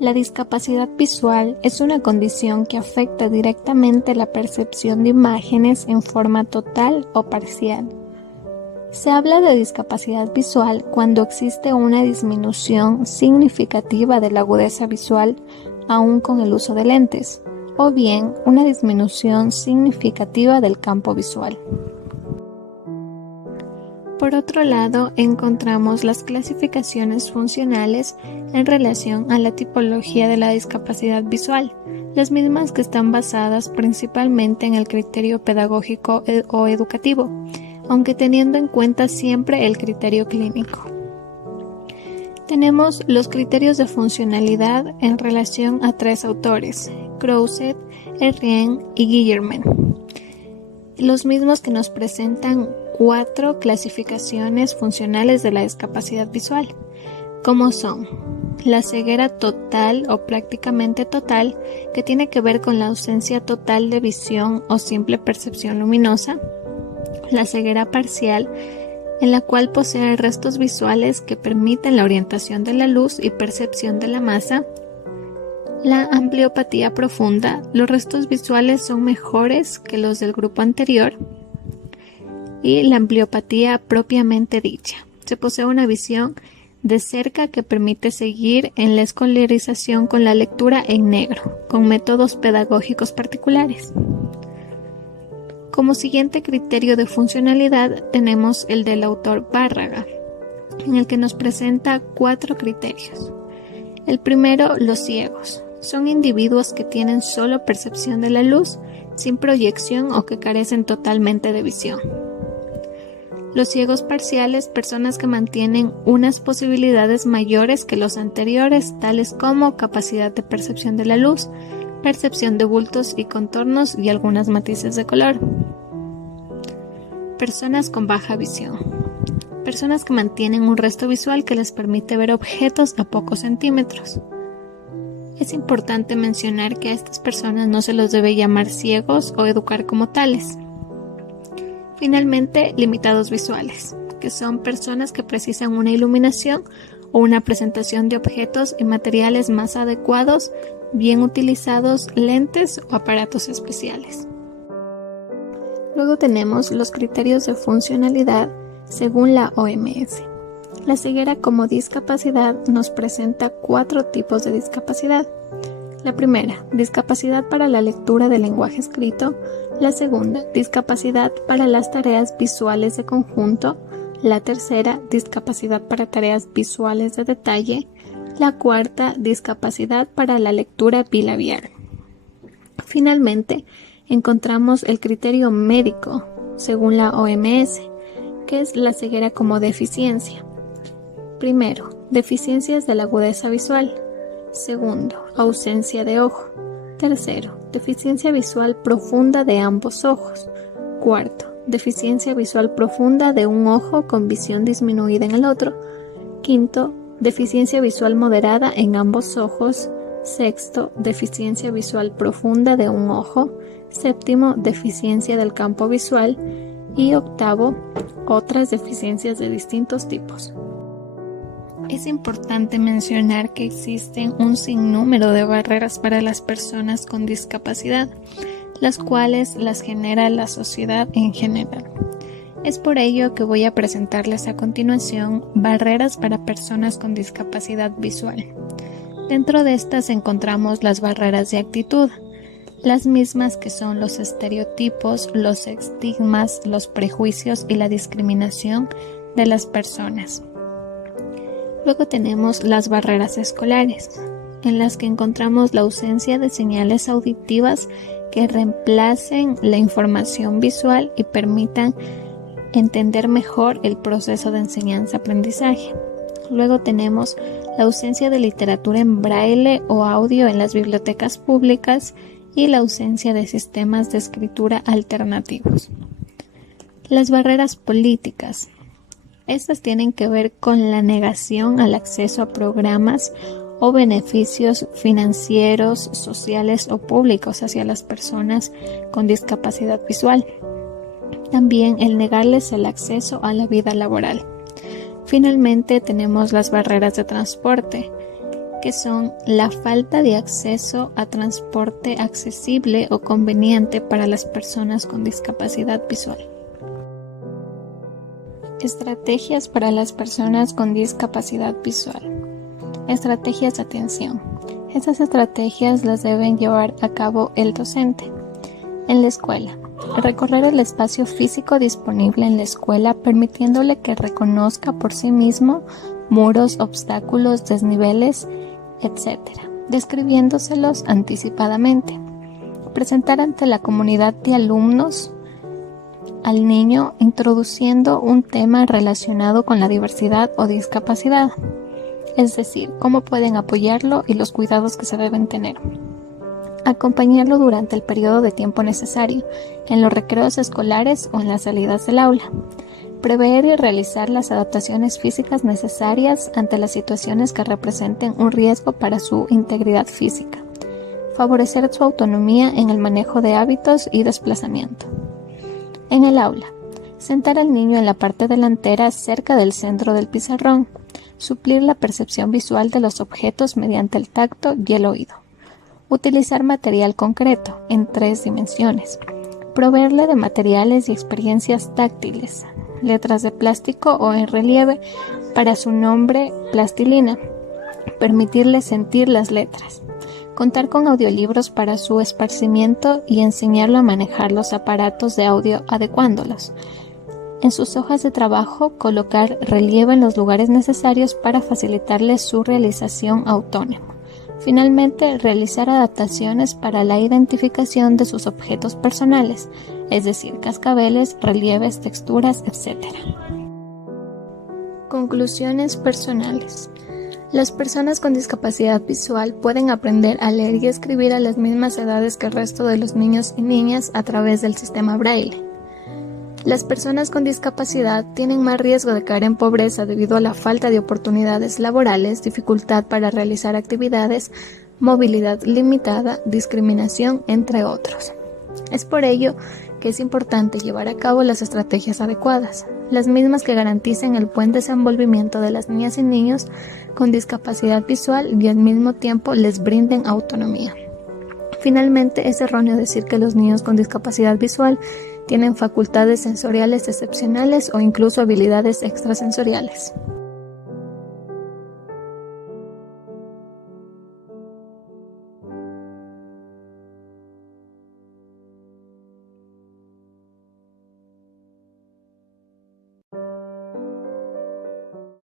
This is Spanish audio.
La discapacidad visual es una condición que afecta directamente la percepción de imágenes en forma total o parcial. Se habla de discapacidad visual cuando existe una disminución significativa de la agudeza visual aún con el uso de lentes, o bien una disminución significativa del campo visual. Por otro lado, encontramos las clasificaciones funcionales en relación a la tipología de la discapacidad visual, las mismas que están basadas principalmente en el criterio pedagógico o educativo, aunque teniendo en cuenta siempre el criterio clínico. Tenemos los criterios de funcionalidad en relación a tres autores, Crouzet, Herrien y Guillermin, los mismos que nos presentan 4 clasificaciones funcionales de la discapacidad visual, como son la ceguera total o prácticamente total, que tiene que ver con la ausencia total de visión o simple percepción luminosa, la ceguera parcial, en la cual posee restos visuales que permiten la orientación de la luz y percepción de la masa, la ambliopatía profunda, los restos visuales son mejores que los del grupo anterior, y la ambliopatía propiamente dicha. Se posee una visión de cerca que permite seguir en la escolarización con la lectura en negro, con métodos pedagógicos particulares. Como siguiente criterio de funcionalidad tenemos el del autor Bárraga, en el que nos presenta 4 criterios. El primero, los ciegos. Son individuos que tienen solo percepción de la luz, sin proyección o que carecen totalmente de visión. Los ciegos parciales, personas que mantienen unas posibilidades mayores que los anteriores, tales como capacidad de percepción de la luz, percepción de bultos y contornos y algunos matices de color. Personas con baja visión. Personas que mantienen un resto visual que les permite ver objetos a pocos centímetros. Es importante mencionar que a estas personas no se los debe llamar ciegos o educar como tales. Finalmente, limitados visuales, que son personas que precisan una iluminación o una presentación de objetos y materiales más adecuados, bien utilizados lentes o aparatos especiales. Luego tenemos los criterios de funcionalidad según la OMS. La ceguera como discapacidad nos presenta 4 tipos de discapacidad. La primera, discapacidad para la lectura del lenguaje escrito. La segunda, discapacidad para las tareas visuales de conjunto. La tercera, discapacidad para tareas visuales de detalle. La cuarta, discapacidad para la lectura bilabial. Finalmente, encontramos el criterio médico, según la OMS, que es la ceguera como deficiencia. Primero, deficiencias de la agudeza visual. Segundo, ausencia de ojo. Tercero, deficiencia visual profunda de ambos ojos. Cuarto, deficiencia visual profunda de un ojo con visión disminuida en el otro. Quinto, deficiencia visual moderada en ambos ojos. Sexto, deficiencia visual profunda de un ojo. Séptimo, deficiencia del campo visual. Y octavo, otras deficiencias de distintos tipos. Es importante mencionar que existen un sinnúmero de barreras para las personas con discapacidad, las cuales las genera la sociedad en general. Es por ello que voy a presentarles a continuación barreras para personas con discapacidad visual. Dentro de estas encontramos las barreras de actitud, las mismas que son los estereotipos, los estigmas, los prejuicios y la discriminación de las personas. Luego tenemos las barreras escolares, en las que encontramos la ausencia de señales auditivas que reemplacen la información visual y permitan entender mejor el proceso de enseñanza-aprendizaje. Luego tenemos la ausencia de literatura en braille o audio en las bibliotecas públicas y la ausencia de sistemas de escritura alternativos. Las barreras políticas. Estas tienen que ver con la negación al acceso a programas o beneficios financieros, sociales o públicos hacia las personas con discapacidad visual. También el negarles el acceso a la vida laboral. Finalmente tenemos las barreras de transporte, que son la falta de acceso a transporte accesible o conveniente para las personas con discapacidad visual. Estrategias para las personas con discapacidad visual. Estrategias de atención. Estas estrategias las deben llevar a cabo el docente. En la escuela, recorrer el espacio físico disponible en la escuela permitiéndole que reconozca por sí mismo muros, obstáculos, desniveles, etc., describiéndoselos anticipadamente. Presentar ante la comunidad de alumnos al niño introduciendo un tema relacionado con la diversidad o discapacidad, es decir, cómo pueden apoyarlo y los cuidados que se deben tener. Acompañarlo durante el periodo de tiempo necesario, en los recreos escolares o en las salidas del aula. Prever y realizar las adaptaciones físicas necesarias ante las situaciones que representen un riesgo para su integridad física. Favorecer su autonomía en el manejo de hábitos y desplazamiento. En el aula, sentar al niño en la parte delantera cerca del centro del pizarrón. Suplir la percepción visual de los objetos mediante el tacto y el oído. Utilizar material concreto en 3 dimensiones. Proveerle de materiales y experiencias táctiles, letras de plástico o en relieve para su nombre plastilina. Permitirle sentir las letras. Contar con audiolibros para su esparcimiento y enseñarlo a manejar los aparatos de audio adecuándolos. En sus hojas de trabajo, colocar relieve en los lugares necesarios para facilitarle su realización autónoma. Finalmente, realizar adaptaciones para la identificación de sus objetos personales, es decir, cascabeles, relieves, texturas, etc. Conclusiones personales. Las personas con discapacidad visual pueden aprender a leer y escribir a las mismas edades que el resto de los niños y niñas a través del sistema Braille. Las personas con discapacidad tienen más riesgo de caer en pobreza debido a la falta de oportunidades laborales, dificultad para realizar actividades, movilidad limitada, discriminación, entre otros. Es por ello que es importante llevar a cabo las estrategias adecuadas, las mismas que garanticen el buen desenvolvimiento de las niñas y niños con discapacidad visual y al mismo tiempo les brinden autonomía. Finalmente, es erróneo decir que los niños con discapacidad visual tienen facultades sensoriales excepcionales o incluso habilidades extrasensoriales.